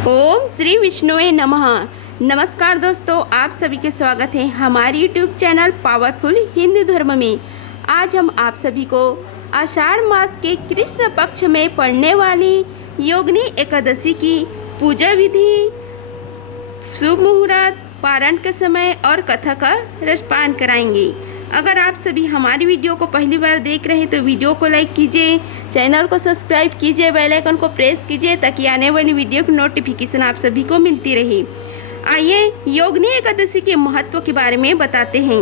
ओम श्री विष्णुवे नमः। नमस्कार दोस्तों, आप सभी के स्वागत है हमारे यूट्यूब चैनल पावरफुल हिंदू धर्म में। आज हम आप सभी को आषाढ़ मास के कृष्ण पक्ष में पड़ने वाली योगिनी एकादशी की पूजा विधि, शुभ मुहूर्त, पारण का समय और कथा का रसपान कराएंगे। अगर आप सभी हमारी वीडियो को पहली बार देख रहे हैं तो वीडियो को लाइक कीजिए, चैनल को सब्सक्राइब कीजिए, बेल आइकन को प्रेस कीजिए ताकि आने वाली वीडियो की नोटिफिकेशन आप सभी को मिलती रहे। आइए योगिनी एकादशी के महत्व के बारे में बताते हैं।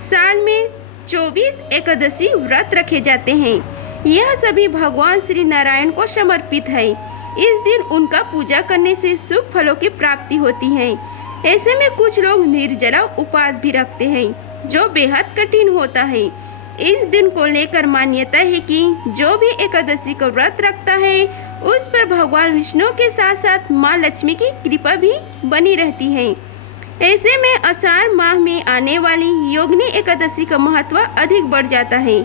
साल में 24 एकादशी व्रत रखे जाते हैं। यह सभी भगवान श्री नारायण को समर्पित है। इस दिन उनका पूजा करने से शुभ फलों की प्राप्ति होती है। ऐसे में कुछ लोग निर्जला उपवास भी रखते हैं जो बेहद कठिन होता है। इस दिन को लेकर मान्यता है कि जो भी एकादशी का व्रत रखता है उस पर भगवान विष्णु के साथ साथ माँ लक्ष्मी की कृपा भी बनी रहती है। ऐसे में आषाढ़ माह में आने वाली योगिनी एकादशी का महत्व अधिक बढ़ जाता है।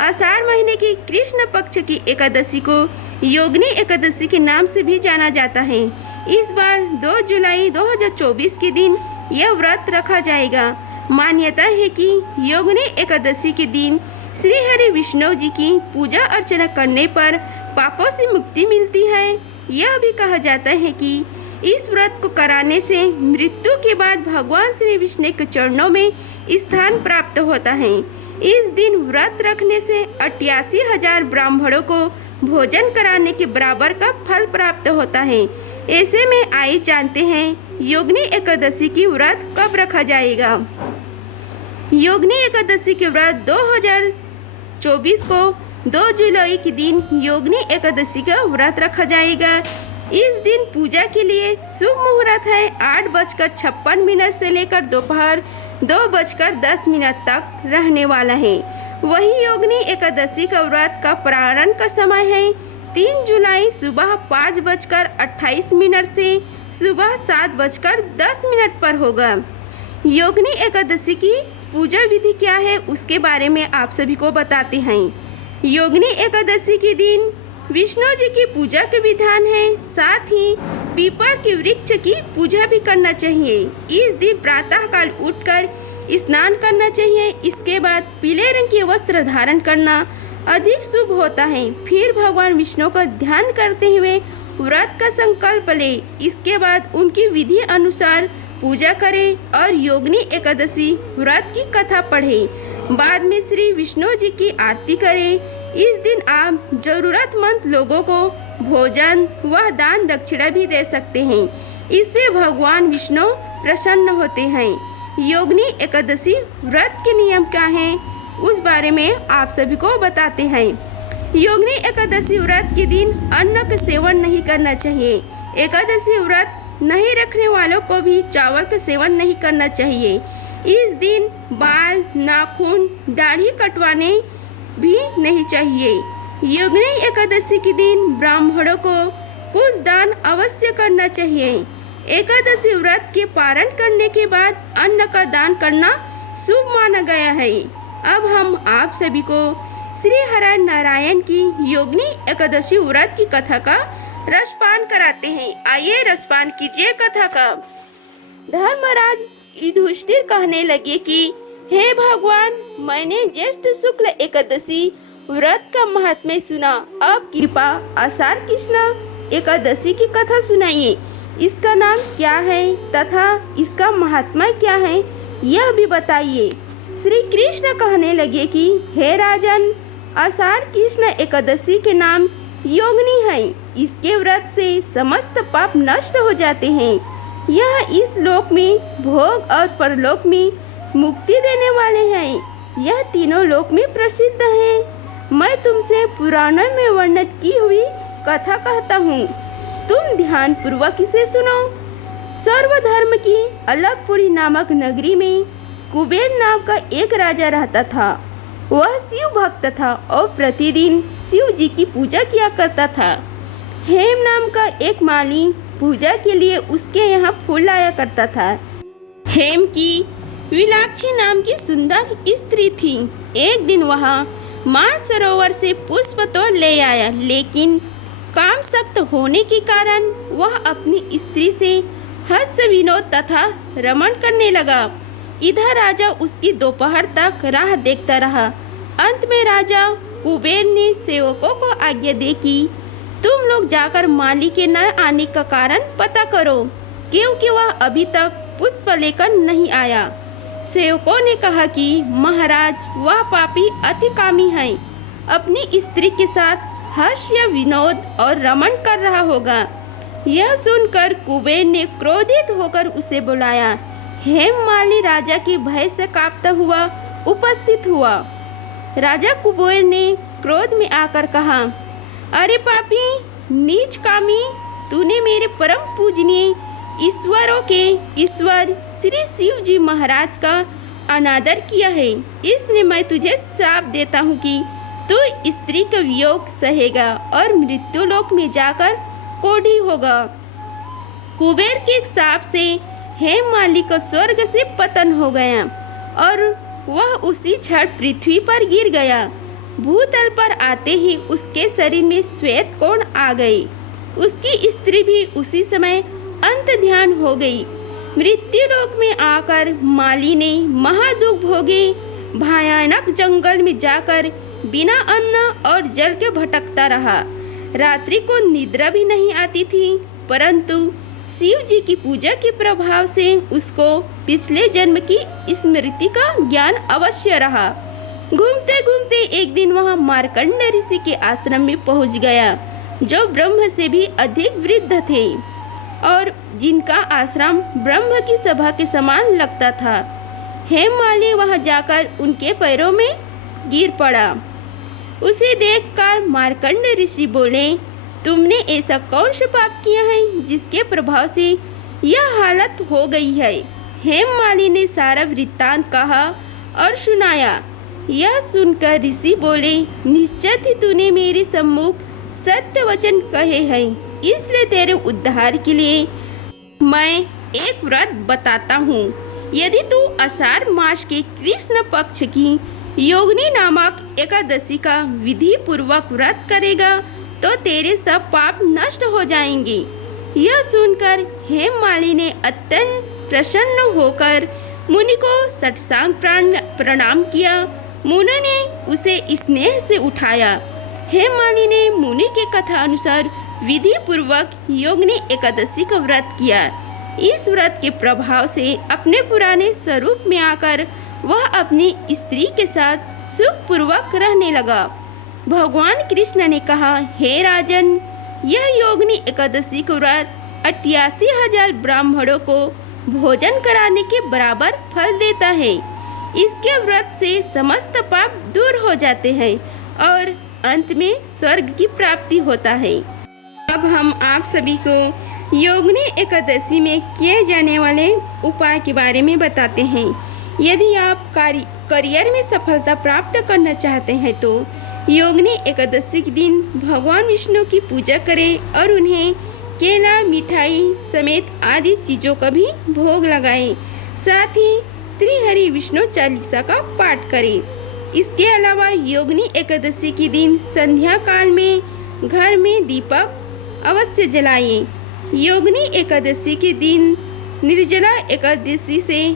आषाढ़ महीने की कृष्ण पक्ष की एकादशी को योगिनी एकादशी के नाम से भी जाना जाता है। इस बार 2 जुलाई 2024 के दिन यह व्रत रखा जाएगा। मान्यता है कि योगिनी एकादशी के दिन श्री हरि विष्णु जी की पूजा अर्चना करने पर पापों से मुक्ति मिलती है। यह भी कहा जाता है कि इस व्रत को कराने से मृत्यु के बाद भगवान श्री विष्णु के चरणों में स्थान प्राप्त होता है। इस दिन व्रत रखने से 88,000 ब्राह्मणों को भोजन कराने के बराबर का फल प्राप्त होता है। ऐसे में आइए जानते हैं योगिनी एकादशी की व्रत कब रखा जाएगा। योगिनी एकादशी के व्रत 2024 को 2 जुलाई के दिन योगिनी एकादशी का व्रत रखा जाएगा। इस दिन पूजा के लिए शुभ मुहूर्त है 8:56 से लेकर दोपहर 2:10 तक रहने वाला है। वही योगिनी एकादशी का व्रत का प्रारंभ का समय है 3 जुलाई सुबह 5:28 से सुबह 7:10 पर होगा। योगिनी एकादशी की पूजा विधि क्या है उसके बारे में आप सभी को बताते हैं। योगिनी एकादशी के दिन विष्णु जी की पूजा के विधान है। साथ ही पीपल के वृक्ष की पूजा भी करना चाहिए। इस दिन प्रातः काल उठकर स्नान करना चाहिए। इसके बाद पीले रंग के वस्त्र धारण करना अधिक शुभ होता है। फिर भगवान विष्णु का ध्यान करते हुए व्रत का संकल्प ले। इसके बाद उनकी विधि अनुसार पूजा करें और योगिनी एकादशी व्रत की कथा पढ़ें। बाद में श्री विष्णु जी की आरती करें। इस दिन आप जरूरतमंद लोगों को भोजन व दान दक्षिणा भी दे सकते हैं। इससे भगवान विष्णु प्रसन्न होते हैं। योगिनी एकादशी व्रत के नियम क्या हैं उस बारे में आप सभी को बताते हैं। योगिनी एकादशी व्रत के दिन अन्न का सेवन नहीं करना चाहिए। एकादशी व्रत नहीं रखने वालों को भी चावल का सेवन नहीं करना चाहिए। इस दिन बाल, नाखून, दाढ़ी कटवाने भी नहीं चाहिए। योगिनी एकादशी के दिन ब्राह्मणों को कुछ दान अवश्य करना चाहिए। एकादशी व्रत के पारण करने के बाद अन्न का दान करना शुभ माना गया है। अब हम आप सभी को श्री हरि नारायण की योगिनी एकादशी व्रत की कथा का रसपान कराते हैं। आइए रसपान कीजिए कथा का। धर्मराज युधिष्ठिर कहने लगे कि हे भगवान, मैंने ज्येष्ठ शुक्ल एकादशी व्रत का महात्म्य सुना। अब कृपा आषाढ़ कृष्ण एकादशी की कथा सुनाइए। इसका नाम क्या है तथा इसका महात्म्य क्या है यह भी बताइए। श्री कृष्ण कहने लगे कि हे राजन, आषाढ़ कृष्ण एकादशी के नाम योगिनी है। इसके व्रत से समस्त पाप नष्ट हो जाते हैं। यह इस लोक में भोग और परलोक में मुक्ति देने वाले हैं। यह तीनों लोक में प्रसिद्ध है। मैं तुमसे पुराणों में वर्णित की हुई कथा कहता हूँ, तुम ध्यान पूर्वक इसे सुनो। सर्वधर्म की अलकपुरी नामक नगरी में कुबेर नाम का एक राजा रहता था। वह शिव भक्त था और प्रतिदिन शिव जी की पूजा किया करता था। हेम नाम का एक माली पूजा के लिए उसके यहाँ फूल लाया करता था। हेम की विलाक्षी नाम की सुंदर स्त्री थी। एक दिन वह मानसरोवर से पुष्प तो ले आया, लेकिन काम सख्त होने के कारण वह अपनी स्त्री से हास्य विनोद तथा रमण करने लगा। इधर राजा उसकी दोपहर तक राह देखता रहा। अंत में राजा कुबेर ने सेवकों को आज्ञा दी कि तुम लोग जाकर माली के न आने का कारण पता करो, क्योंकि वह अभी तक पुष्प लेकर नहीं आया। सेवकों ने कहा कि महाराज, वह पापी अति कामी है, अपनी स्त्री के साथ हास्य विनोद और रमण कर रहा होगा। यह सुनकर कुबेर ने क्रोधित होकर उसे बुलाया। हेममालिनी राजा के भय से कांपता हुआ उपस्थित हुआ। राजा कुबेर ने क्रोध में आकर कहा, अरे पापी, नीच कामी, तूने मेरे परम पूजनीय ईश्वरों के ईश्वर श्री शिव जी महाराज का अनादर किया है। इसलिए मैं तुझे श्राप देता हूँ कि तू स्त्री का वियोग सहेगा और मृत्यु लोक में जाकर कोढ़ी होगा। कुबेर के श्राप से हेममालिनी का स्वर्ग से पतन हो गया और वह उसी क्षण पृथ्वी पर गिर गया। भूतल पर आते ही उसके शरीर में श्वेत कोण आ गई। उसकी स्त्री भी उसी समय अंत ध्यान हो गई। मृत्यु लोक में आकर माली ने महादुख भोगे भयानक जंगल में जाकर बिना अन्न और जल के भटकता रहा। रात्रि को निद्रा भी नहीं आती थी, परंतु शिव जी की पूजा के प्रभाव से उसको पिछले जन्म की स्मृति का ज्ञान अवश्य रहा। घूमते घूमते एक दिन वह मार्कंड ऋषि के आश्रम में पहुंच गया, जो ब्रह्म से भी अधिक वृद्ध थे और जिनका आश्रम ब्रह्म की सभा के समान लगता था। हेममालिनी वहां जाकर उनके पैरों में गिर पड़ा। उसे देखकर मार्कंड ऋषि बोले, तुमने ऐसा कौन सा पाप किया है जिसके प्रभाव से यह हालत हो गई है। हेममालिनी ने सारा वृत्तांत कहा और सुनाया। यह सुनकर ऋषि बोले, निश्चय ही तूने मेरे सम्मुख सत्य वचन कहे हैं, इसलिए तेरे उद्धार के लिए मैं एक व्रत बताता हूँ। यदि तू आषाढ़ मास के कृष्ण पक्ष की योगिनी नामक एकादशी का विधि पूर्वक व्रत करेगा तो तेरे सब पाप नष्ट हो जाएंगे। यह सुनकर हेममालिनी ने अत्यंत प्रसन्न होकर मुनि को साष्टांग प्रणाम किया। मुनि ने उसे स्नेह से उठाया। हेममालिनी ने मुनि के कथा अनुसार विधि पूर्वक योगिनी एकादशी का व्रत किया। इस व्रत के प्रभाव से अपने पुराने स्वरूप में आकर वह अपनी स्त्री के साथ सुख पूर्वक रहने लगा। भगवान कृष्ण ने कहा, हे राजन, यह योगिनी एकादशी का व्रत 88,000 ब्राह्मणों को भोजन कराने के बराबर फल देता है। इसके व्रत से समस्त पाप दूर हो जाते हैं और अंत में स्वर्ग की प्राप्ति होता है। अब हम आप सभी को योगिनी एकादशी में किए जाने वाले उपाय के बारे में बताते हैं। यदि आप करियर में सफलता प्राप्त करना चाहते हैं तो योगिनी एकादशी के दिन भगवान विष्णु की पूजा करें और उन्हें केला, मिठाई समेत आदि चीज़ों का भी भोग लगाएं। साथ ही श्री हरि विष्णु चालीसा का पाठ करें। इसके अलावा योगिनी एकादशी के दिन संध्या काल में घर में दीपक अवश्य जलाएं। योगिनी एकादशी के दिन निर्जला एकादशी से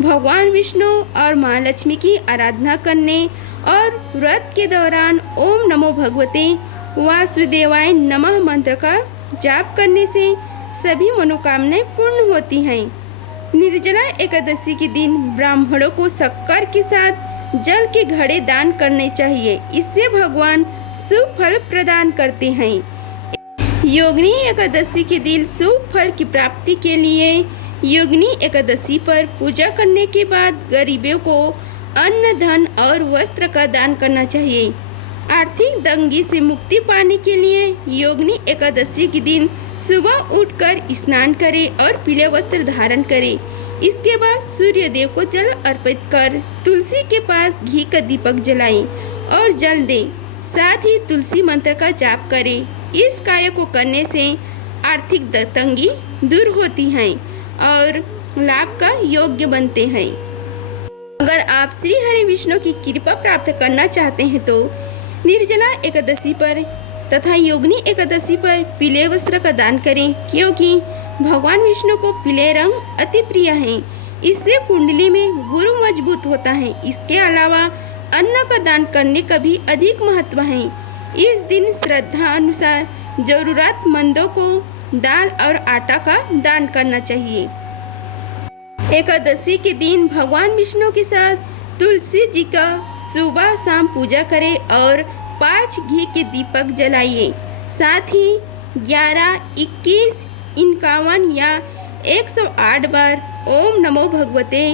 भगवान विष्णु और माँ लक्ष्मी की आराधना करने और व्रत के दौरान ओम नमो भगवते वासुदेवाय नमः मंत्र का जाप करने से सभी मनोकामनाएं पूर्ण होती हैं। निर्जला एकादशी के दिन ब्राह्मणों को शक्कर के साथ जल के घड़े दान करने चाहिए। इससे भगवान शुभ फल प्रदान करते हैं। योगिनी एकादशी के दिन शुभ फल की प्राप्ति के लिए योगिनी एकादशी पर पूजा करने के बाद गरीबों को अन्न, धन और वस्त्र का दान करना चाहिए। आर्थिक तंगी से मुक्ति पाने के लिए योगिनी एकादशी के दिन सुबह उठकर स्नान करें और पीले वस्त्र धारण करें। इसके बाद सूर्य देव को जल अर्पित कर तुलसी के पास घी का दीपक जलाएं और जल दें। साथ ही तुलसी मंत्र का जाप करें। इस कार्य को करने से आर्थिक तंगी दूर होती है और लाभ का योग्य बनते हैं। अगर आप श्री हरि विष्णु की कृपा प्राप्त करना चाहते हैं तो निर्जला एकादशी पर तथा योगिनी एकादशी पर पीले वस्त्र का दान करें, क्योंकि भगवान विष्णु को पीले रंग अति प्रिय है। इससे कुंडली में गुरु मजबूत होता है। इसके अलावा अन्न का दान करने का भी अधिक महत्व है। इस दिन श्रद्धा अनुसार जरूरतमंदों को दाल और आटा का दान करना चाहिए। एकादशी के दिन भगवान विष्णु के साथ तुलसी जी का सुबह शाम पूजा करें और 5 घी के दीपक जलाइए। साथ ही 11, 21, 51 या 108 बार ओम नमो भगवते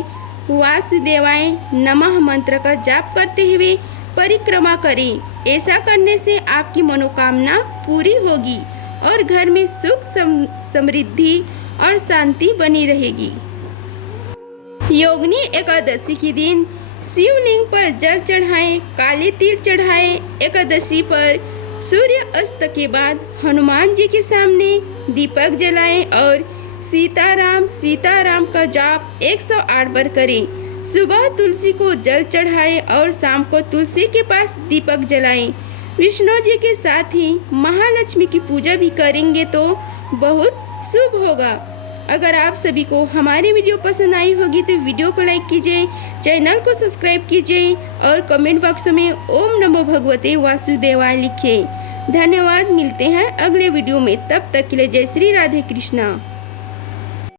वासुदेवाय नमः मंत्र का जाप करते हुए परिक्रमा करें। ऐसा करने से आपकी मनोकामना पूरी होगी और घर में सुख समृद्धि और शांति बनी रहेगी। योगिनी एकादशी के दिन शिवलिंग पर जल चढ़ाएं, काले तिल चढ़ाएं। एकादशी पर सूर्य अस्त के बाद हनुमान जी के सामने दीपक जलाएं और सीताराम सीताराम का जाप 108 बार करें। सुबह तुलसी को जल चढ़ाएं और शाम को तुलसी के पास दीपक जलाएं। विष्णु जी के साथ ही महालक्ष्मी की पूजा भी करेंगे तो बहुत शुभ होगा। अगर आप सभी को हमारी वीडियो पसंद आई होगी तो वीडियो को लाइक कीजिए, चैनल को सब्सक्राइब कीजिए और कमेंट बॉक्स में ओम नमो भगवते वासुदेवाय लिखिए। धन्यवाद। मिलते हैं अगले वीडियो में, तब तक के लिए जय श्री राधे कृष्णा।